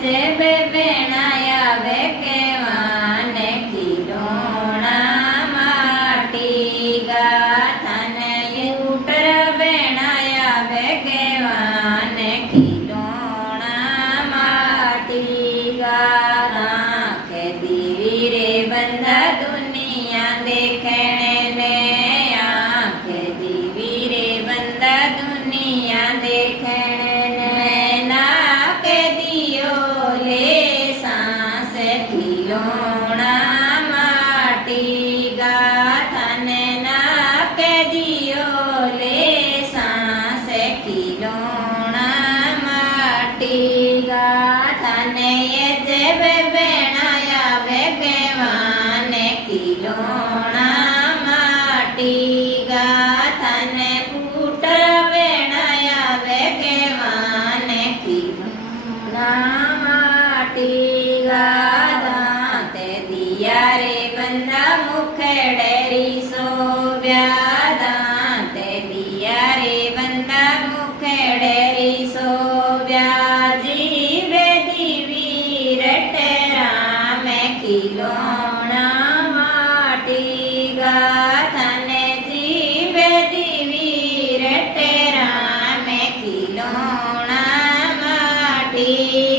જે બે વેણાય આવે કેવાને ખીલોણા માટી ગાથાને ઉટર વેણાય આવે કેવાને ખીલોણા માટી ગાના કે દીવી રે બંધા દુનિયા દેખણે ને આંખે દીવી રે બંધા દુનિયા દેખણે ને ના કે દિયો લે સાંસે ખીલોણા માટી ગાથાને ના કે દિયો લે સાંસે ખીલોણા માટી ગાથાને એ જે બે વેણાય આવે કેવાને ખીલોણા માટી ગાથાને ઉટર વેણાય આવે કેવાને ખીલોણા માટી ગાથા તે દિયા રે બંધા મુખડે રીસો વ્યાદા તે દિયા રે બંધા મુખડે રીસો વ્યાજી બે દીવી રટે રામે ખીલોણા માટી ગાથાને જીવે દીવી રટે રામે ખીલોણા માટી